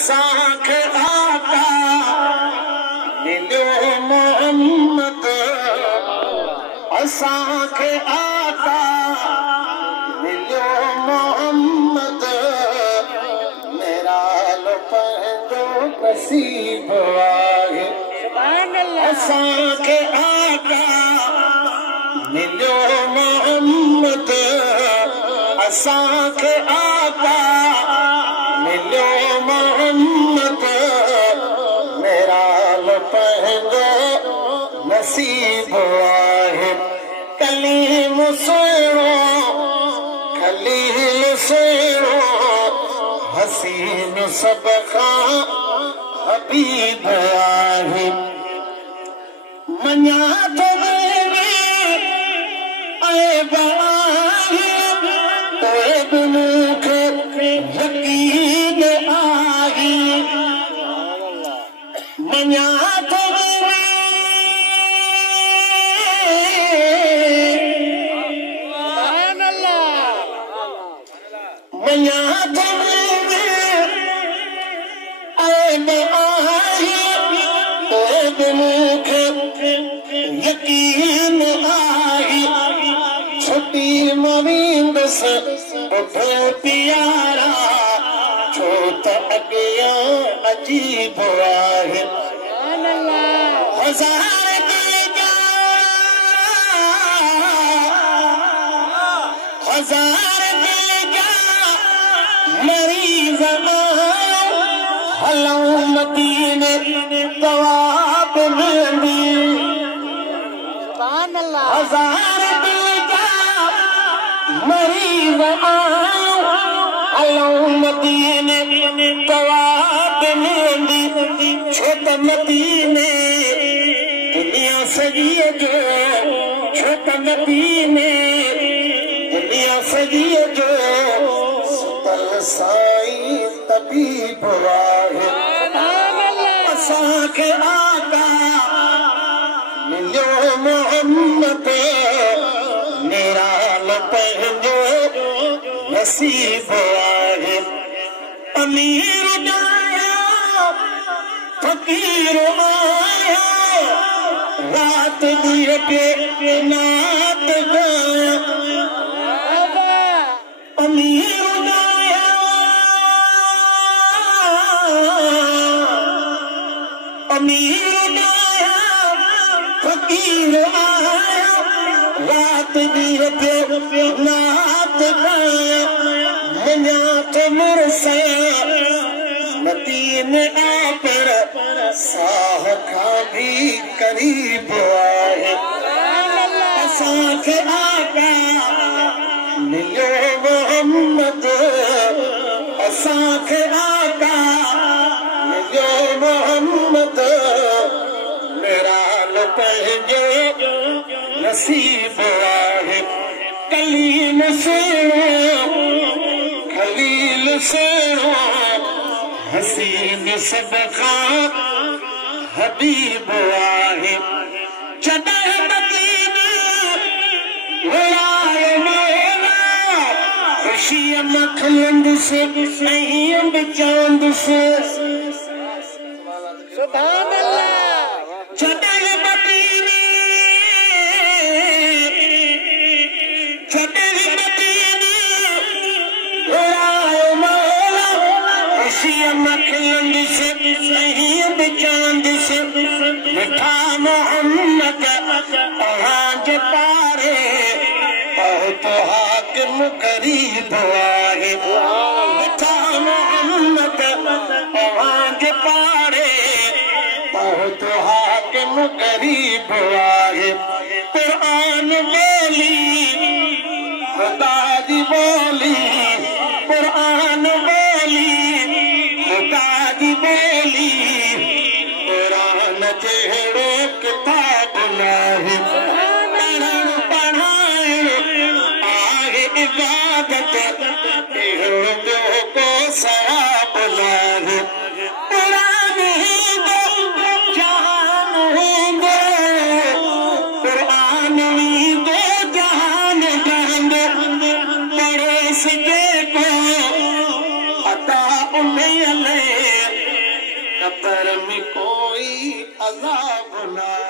असांखे आका मिलियो मोहम्मद, असांखे आका मिलियो मोहम्मद, मेरा लो पंहिंजो नसीब आहे। असांखे आका मिलियो मोहम्मद, असांखे आका मिलियो मोहम्मद, मेरा लो पंहिंजो नसीब आहे। कलीम सुहिणो खलील सुहिणो, हसीन सब खां हबीब आहे। मञा थो ऐब आहे, ऐब मूंखे यकीन आहे। मञा थो मञा थो ऐब आहे, ऐब मूंखे यकीन आहे। छुटी मवींदुसि ॿुधो प्यारा, छो त अॻियां अजीब आहे। हज़ार दिल जा हज़ार दिल जा मरीज़ हलऊं मदीने तवाब मिलंदी। हज़ार दिल जा मरीज़ हलऊं मदीने तवाब मिलंदी। छो त मदीने दुनिया सॼीअ जो, छो त मदीने दुनिया सॼीअ जो सुतल साईं तबीब आहे। असांखे आका मिलियो मोहम्मद, निराल पंहिंजो नसीब आहे। अमीर ॾाया फ़कीर आया, रात ॾींहं पे नात ॻाया। अमीर ॾाया अमीर ॾाया फ़कीर आया, रात ॾींहं पे नात ॻाया। मञा थो मुर्सया मदीन आ, पर साह खां भी करीब आहे। असांखे आका मिलियो मोहम्मद, असांखे आका मिलियो मोहम्मद, मेरा लो पंहिंजो नसीब आहे। कलीम सुहिणो खलील सुहिणो, हसीन सब खां हबीब आहे। जॾहिं मदीने वियाए मेला, ख़ुशीअ मां खलंदुसि ऐं अंब चवंदुसि सुभान अल्लाह। जॾहिं मदीने वियाए मेला, ख़ुशीअ मां खलंदुसि ऐं अंब चवंदुसि मिठा मोहम्मद तव्हांजे पारे पहुतो हाकिम ग़रीब आहे। मिठा मोहम्मद तव्हांजे पारे पहुतो हाकिम ग़रीब आहे। क़ुरान ॿोली ख़ुदा जी ॿोली, क़ुरान ॿोली ख़ुदा जी ॿोली, क़ुरान जहिड़ो किताब नाहे। पढ़णु पढ़ाइणु आहे इबादत, अहिड़ो ॿियो को सवाब नाहे। क़ुरान हूंदो जहान हूंदो, क़ुरान हूंदो जहान हूंदो, पढ़े सॼे को अता उन पर में कोई अजाब ना